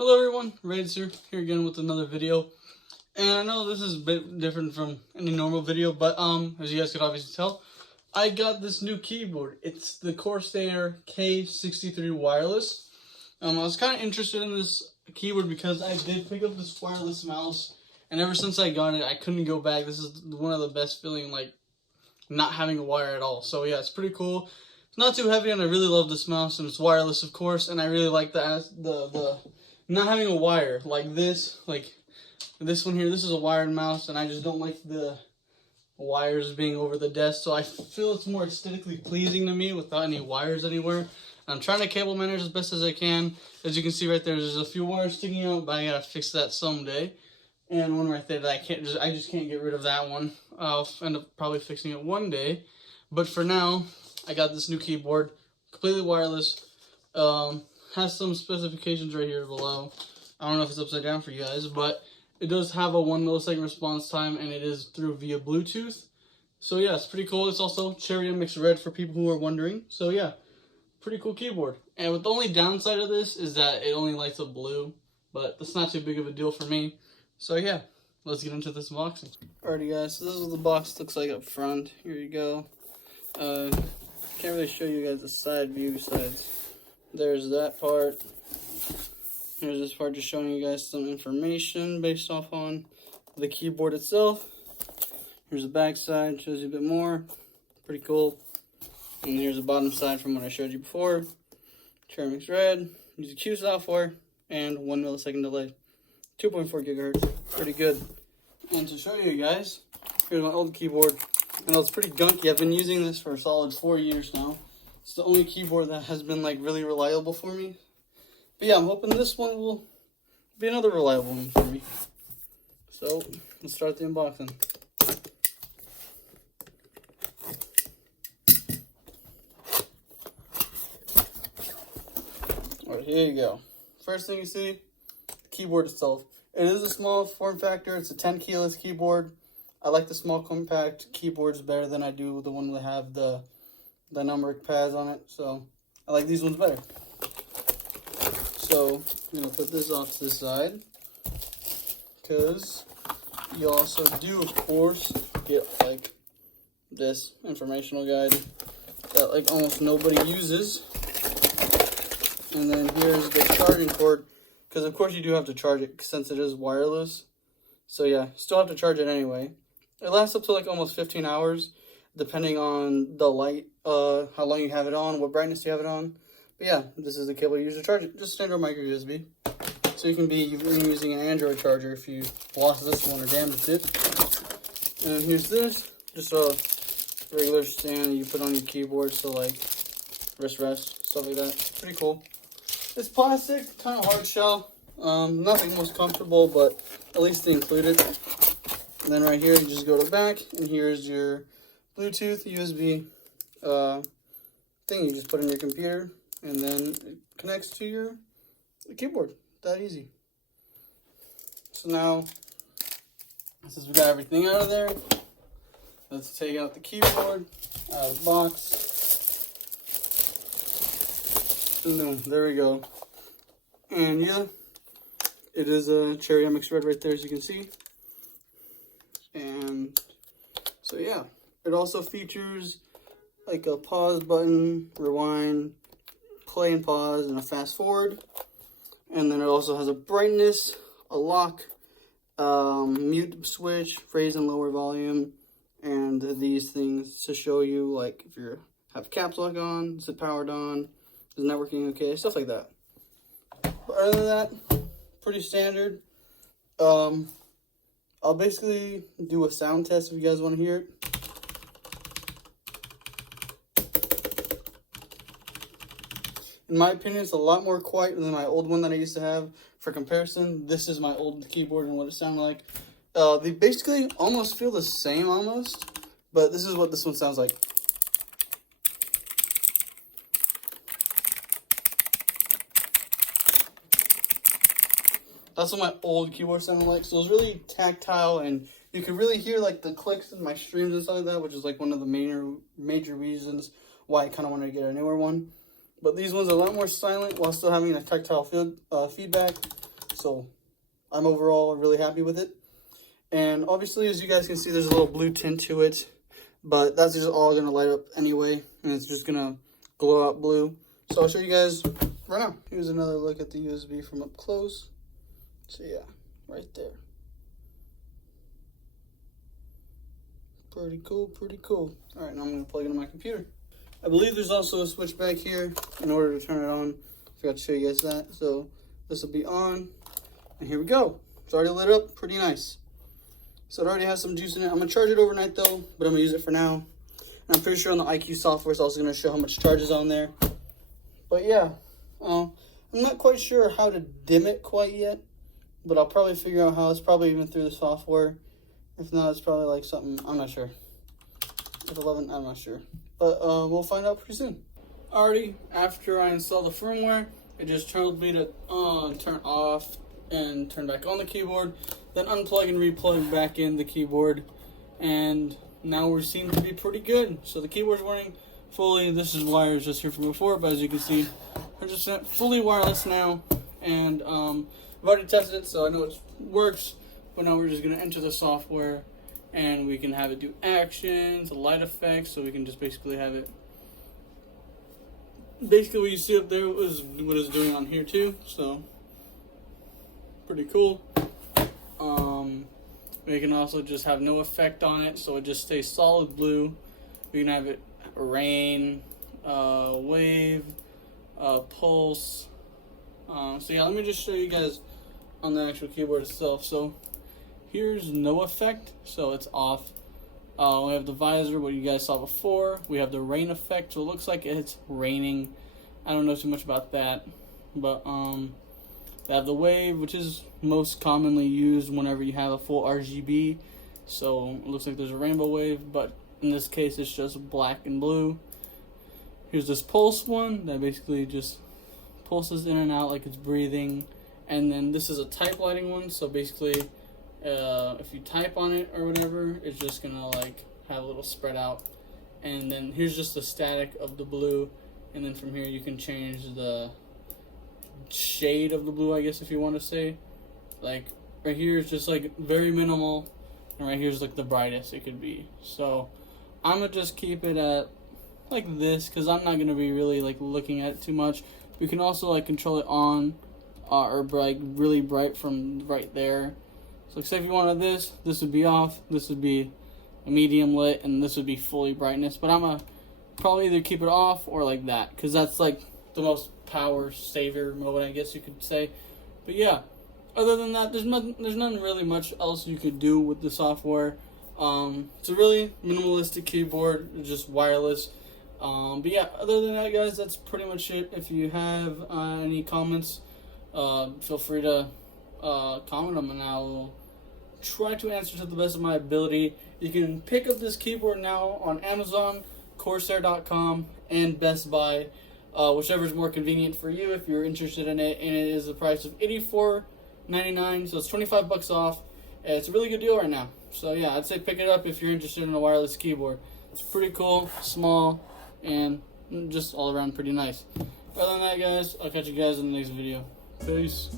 Hello everyone, Raids here again with another video. And I know this is a bit different from any normal video, but as you guys could obviously tell, I got this new keyboard. It's the Corsair K63 wireless. I was kind of interested in this keyboard because I did pick up this wireless mouse, and ever since I got it, I couldn't go back. This is one of the best feeling, like not having a wire at all. So yeah, it's pretty cool. It's not too heavy, and I really love this mouse, and it's wireless, of course, and I really like the not having a wire like this one here. This is a wired mouse, and I just don't like the wires being over the desk, so I feel it's more aesthetically pleasing to me without any wires anywhere. I'm trying to cable manage as best as I can. As you can see right there, there's a few wires sticking out, but I gotta fix that someday. And one right there that I just can't get rid of that one. I'll end up probably fixing it one day, but for now, I got this new keyboard, completely wireless. Has some specifications right here below. I don't know if it's upside down for you guys, but it does have a 1 millisecond response time, and it is through via Bluetooth. So yeah, it's pretty cool. It's also cherry MX red for people who are wondering. So yeah, pretty cool keyboard. And with the only downside of this is that it only lights up blue, but that's not too big of a deal for me. So yeah, let's get into this unboxing. Alrighty guys, so this is what the box looks like up front. Here you go. Can't really show you guys the side view besides there's that part. Here's this part just showing you guys some information based off on the keyboard itself. Here's the back side, shows you a bit more. Pretty cool. And here's the bottom side from what I showed you before. Cherry MX red, use the Q software, and 1 millisecond delay. 2.4 gigahertz, pretty good. And to show you guys, here's my old keyboard. I know it's pretty gunky. I've been using this for a solid 4 years now. It's the only keyboard that has been like really reliable for me. But yeah, I'm hoping this one will be another reliable one for me. So let's start the unboxing. Alright, here you go. First thing you see, the keyboard itself. It is a small form factor. It's a 10 keyless keyboard. I like the small compact keyboards better than I do the one that have the numeric pads on it. So I like these ones better. So I'm gonna put this off to the side because you also do, of course, get like this informational guide that like almost nobody uses. And then here's the charging cord, because of course you do have to charge it since it is wireless. So yeah, still have to charge it anyway. It lasts up to like almost 15 hours, depending on the light, how long you have it on, what brightness you have it on. But yeah, this is the cable you use to charge it, just standard micro USB. So you can be using an Android charger if you lost this one or damaged it. And here's this, just a regular stand you put on your keyboard, so like wrist rest, stuff like that. Pretty cool. It's plastic, kind of hard shell. Not the most comfortable, but at least they included. And then right here, you just go to the back, and here's your Bluetooth USB thing you just put in your computer, and then it connects to your keyboard. That easy. So now, since we got everything out of there, let's take out the keyboard out of the box. And there we go. And yeah, it is a cherry MX red right there, as you can see. And so yeah, it also features like a pause button, rewind, play and pause, and a fast forward. And then it also has a brightness, a lock, mute switch, raise and lower volume, and these things to show you like if you have caps lock on, is it powered on, is networking okay, stuff like that. But other than that, pretty standard. I'll basically do a sound test if you guys want to hear it. In my opinion, it's a lot more quiet than my old one that I used to have. For comparison, this is my old keyboard and what it sounded like. They basically almost feel the same but this is what this one sounds like. That's what my old keyboard sounded like. So it was really tactile, and you could really hear like the clicks in my streams and stuff like that, which is like one of the major reasons why I kind of wanted to get a newer one. But these ones are a lot more silent while still having a tactile feedback. so I'm overall really happy with it. And obviously, as you guys can see, there's a little blue tint to it, but that's just all going to light up anyway, and it's just going to glow out blue. So I'll show you guys right now. Here's another look at the USB from up close. So yeah, right there. Pretty cool, pretty cool. All right, now I'm going to plug it into my computer. I believe there's also a switch back here in order to turn it on. Forgot to show you guys that. So this will be on, and here we go. It's already lit up, pretty nice. So it already has some juice in it. I'm going to charge it overnight though, but I'm going to use it for now. And I'm pretty sure on the IQ software it's also going to show how much charge is on there. But yeah, I'm not quite sure how to dim it quite yet, but I'll probably figure out how. It's probably even through the software. If not, it's probably like something, I'm not sure. If 11, I'm not sure. But we'll find out pretty soon. Alrighty, after I install the firmware, it just told me to turn off and turn back on the keyboard, then unplug and replug back in the keyboard, and now we seem to be pretty good. So the keyboard's running fully. This is wires just here from before, but as you can see, 100% fully wireless now, and I've already tested it, so I know it works. But now we're just going to enter the software, and we can have it do actions, light effects, so we can just basically have it. Basically what you see up there was what it's doing on here too, so pretty cool. We can also just have no effect on it, so it just stays solid blue. We can have it rain, wave, pulse. So yeah, let me just show you guys on the actual keyboard itself. So here's no effect, so it's off. We have the visor, what you guys saw before. We have the rain effect, so it looks like it's raining. I don't know too much about that, but they have the wave, which is most commonly used whenever you have a full RGB. So it looks like there's a rainbow wave, but in this case it's just black and blue. Here's this pulse one that basically just pulses in and out like it's breathing. And then this is a type lighting one, so basically if you type on it or whatever, it's just gonna like have a little spread out. And then here's just the static of the blue, and then from here you can change the shade of the blue, I guess, if you want to say. Like right here is just like very minimal, and right here's like the brightest it could be. So I'm gonna just keep it at like this, because I'm not gonna be really like looking at it too much. We can also like control it on or like really bright from right there. So say if you wanted this would be off, this would be a medium lit, and this would be fully brightness. But I'm gonna probably either keep it off or like that, because that's like the most power saver mode, I guess you could say. But yeah, other than that, there's nothing really much else you could do with the software. It's a really minimalistic keyboard, it's just wireless. But yeah, other than that, guys, that's pretty much it. If you have any comments, feel free to comment them, and I'll try to answer to the best of my ability. You can pick up this keyboard now on Amazon, Corsair.com, and Best Buy, whichever is more convenient for you if you're interested in it. And it is the price of $84.99, so it's 25 bucks off. It's a really good deal right now. So yeah, I'd say pick it up if you're interested in a wireless keyboard. It's pretty cool, small, and just all around pretty nice. Other than that, guys, I'll catch you guys in the next video. Peace.